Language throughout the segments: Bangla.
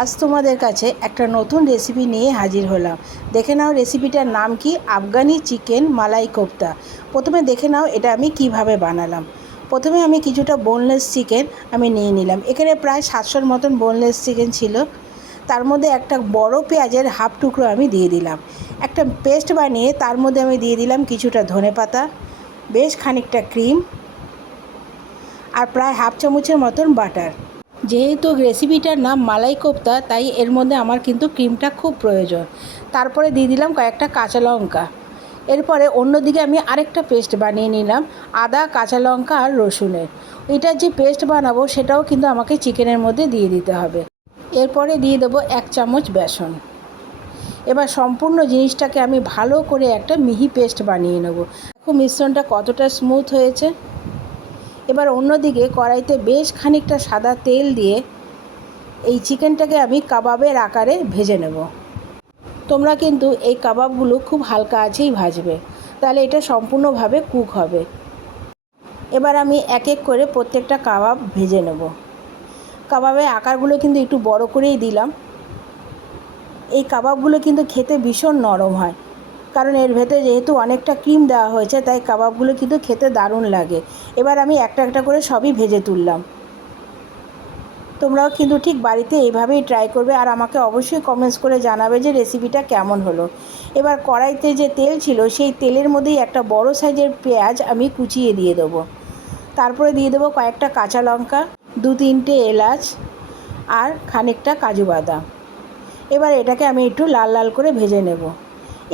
আজ তোমাদের কাছে একটা নতুন রেসিপি নিয়ে হাজির হলাম। দেখে নাও রেসিপিটার নাম কি, আফগানি চিকেন মালাই কোফতা। প্রথমে দেখে নাও এটা আমি কিভাবে বানালাম। প্রথমে আমি কিছুটা বোনলেস চিকেন আমি নিয়ে নিলাম। এখানে প্রায় 700-র মতন বোনলেস চিকেন ছিল। তার মধ্যে একটা বড় পেঁয়াজের হাফ টুকরো আমি দিয়ে দিলাম। একটা পেস্ট বানিয়ে তার মধ্যে আমি দিয়ে দিলাম কিছুটা ধনেপাতা, বেশ খানিকটা ক্রিম আর প্রায় হাফ চামচের মতন বাটার। যেহেতু রেসিপিটার নাম মালাই কোফতা, তাই এর মধ্যে আমার কিন্তু ক্রিমটা খুব প্রয়োজন। তারপরে দিয়ে দিলাম কয়েকটা কাঁচা লঙ্কা। এরপরে অন্যদিকে আমি আরেকটা পেস্ট বানিয়ে নিলাম, আদা, কাঁচা লঙ্কা আর রসুনের। এটার যে পেস্ট বানাবো সেটাও কিন্তু আমাকে চিকেনের মধ্যে দিয়ে দিতে হবে। এরপরে দিয়ে দেবো 1 চামচ বেসন। এবার সম্পূর্ণ জিনিসটাকে আমি ভালো করে একটা মিহি পেস্ট বানিয়ে নেব। দেখো মিশ্রণটা কতটা স্মুথ হয়েছে। এবার অন্যদিকে কড়াইতে বেশ খানিকটা সাদা তেল দিয়ে এই চিকেনটাকে আমি কাবাবের আকারে ভেজে নেব। তোমরা কিন্তু এই কাবাবগুলো খুব হালকা আঁচেই ভাজবে, তাহলে এটা সম্পূর্ণভাবে কুক হবে। এবার আমি এক এক করে প্রত্যেকটা কাবাব ভেজে নেব। কাবাবের আকারগুলো কিন্তু একটু বড় করেই দিলাম। এই কাবাবগুলো কিন্তু খেতে ভীষণ নরম হয়, কারণ এর ভেতরে যেহেতু অনেকটা ক্রিম দেওয়া হয়েছে, তাই কাবাবগুলো কিন্তু খেতে দারুণ লাগে। এবার আমি একটা একটা করে সবই ভেজে তুললাম। তোমরাও কিন্তু ঠিক বাড়িতে এইভাবেই ট্রাই করবে, আর আমাকে অবশ্যই কমেন্টস করে জানাবে যে রেসিপিটা কেমন হলো। এবার কড়াইতে যে তেল ছিল সেই তেলের মধ্যেই একটা বড় সাইজের পেঁয়াজ আমি কুচিয়ে দিয়ে দেবো। তারপরে দিয়ে দেবো কয়েকটা কাঁচা লঙ্কা, 2-3টে এলাচ আর খানিকটা কাজু বাদাম। এবার এটাকে আমি একটু লাল লাল করে ভেজে নেব।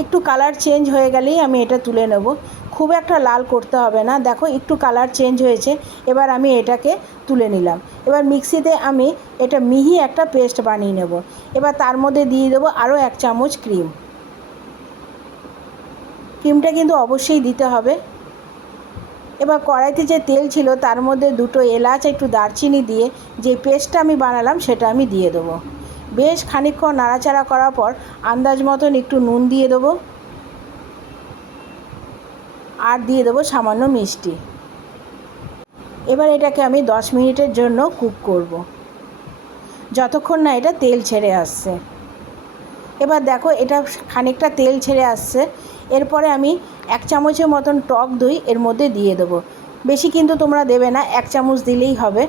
একটু কালার চেঞ্জ হয়ে গেলেই আমি এটা তুলে নেব। খুব একটা লাল করতে হবে না। দেখো একটু কালার চেঞ্জ হয়েছে। এবার আমি এটাকে তুলে নিলাম। এবার মিক্সিতে আমি এটা মিহি একটা পেস্ট বানিয়ে নেব। এবার তার মধ্যে দিয়ে দেবো আরও 1 চামচ ক্রিম। ক্রিমটা কিন্তু অবশ্যই দিতে হবে। এবার কড়াইতে যে তেল ছিল তার মধ্যে 2টো এলাচ, একটু দারচিনি দিয়ে যে পেস্টটা আমি বানালাম সেটা আমি দিয়ে দেবো। বেশ খানিকক্ষণ নাড়াচাড়া করার পর আন্দাজ মতন একটু নুন দিয়ে দেবো আর দিয়ে দেবো সামান্য মিষ্টি। এবার এটাকে আমি 10 মিনিটের জন্য কুক করব, যতক্ষণ না এটা তেল ছেড়ে আসছে। এবার দেখো এটা খানিকটা তেল ছেড়ে আসছে। এরপরে আমি 1 চামচের মতন টক দই এর মধ্যে দিয়ে দেবো। বেশি কিন্তু তোমরা দেবে না, 1 চামচ দিলেই হবে।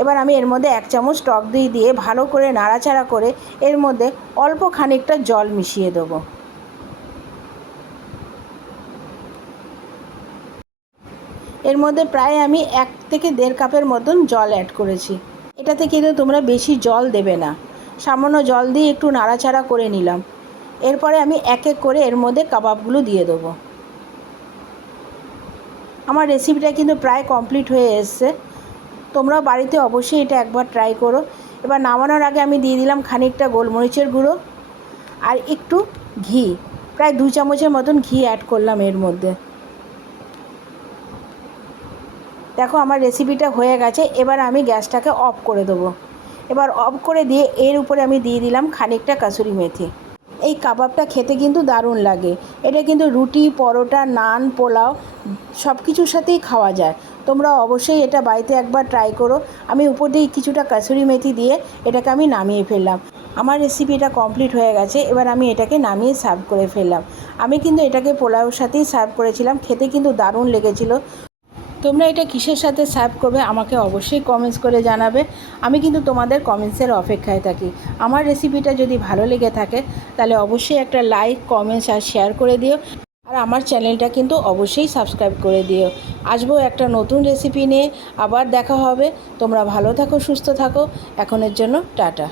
এবার আমি এর মধ্যে 1 চামচ টক দই দিয়ে ভালো করে নাড়াচাড়া করে এর মধ্যে অল্প খানিকটা জল মিশিয়ে দেবো। এর মধ্যে প্রায় আমি 1 থেকে 1.5 কাপের মতন জল অ্যাড করেছি। এটাতে কিন্তু তোমরা বেশি জল দেবে না, সামান্য জল দিয়ে একটু নাড়াচাড়া করে নিলাম। এরপরে আমি এক এক করে এর মধ্যে কাবাবগুলো দিয়ে দেবো। আমার রেসিপিটা কিন্তু প্রায় কমপ্লিট হয়ে এসছে। তোমরাও বাড়িতে অবশ্যই এটা একবার ট্রাই করো। এবার নামানোর আগে আমি দিয়ে দিলাম খানিকটা গোলমরিচের গুঁড়ো আর একটু ঘি, প্রায় 2 চামচের মতন ঘি অ্যাড করলাম এর মধ্যে। দেখো আমার রেসিপিটা হয়ে গেছে। এবার আমি গ্যাসটাকে অফ করে দেবো। এবার অফ করে দিয়ে এর উপরে আমি দিয়ে দিলাম খানিকটা কাসুরি মেথি। এই কাবাবটা খেতে কিন্তু দারুণ লাগে। এটা কিন্তু রুটি, পরোটা, নান, পোলাও সব কিছুর সাথেই খাওয়া যায়। তোমরা অবশ্যই এটা বাড়িতে একবার ট্রাই করো। আমি উপর দিয়ে কিছুটা কাসুরি মেথি দিয়ে এটাকে আমি নামিয়ে ফেললাম। আমার রেসিপিটা কমপ্লিট হয়ে গেছে। এবার আমি এটাকে নামিয়ে সার্ভ করে ফেললাম। আমি কিন্তু এটাকে পোলাওর সাথেই সার্ভ করেছিলাম, খেতে কিন্তু দারুণ লেগেছিল। তোমরা এটা কিসের সাথে সার্ভ করবে আমাকে অবশ্যই কমেন্টস করে জানাবে। আমি কিন্তু তোমাদের কমেন্টসের অপেক্ষায় থাকি। আমার রেসিপিটা যদি ভালো লেগে থাকে তাহলে অবশ্যই একটা লাইক, কমেন্টস আর শেয়ার করে দিও। আর আমার চ্যানেলটা কিন্তু অবশ্যই সাবস্ক্রাইব করে দিও। আসবো একটা নতুন রেসিপি নিয়ে, আবার দেখা হবে। তোমরা ভালো থাকো, সুস্থ থাকো। এখনের জন্য টাটা।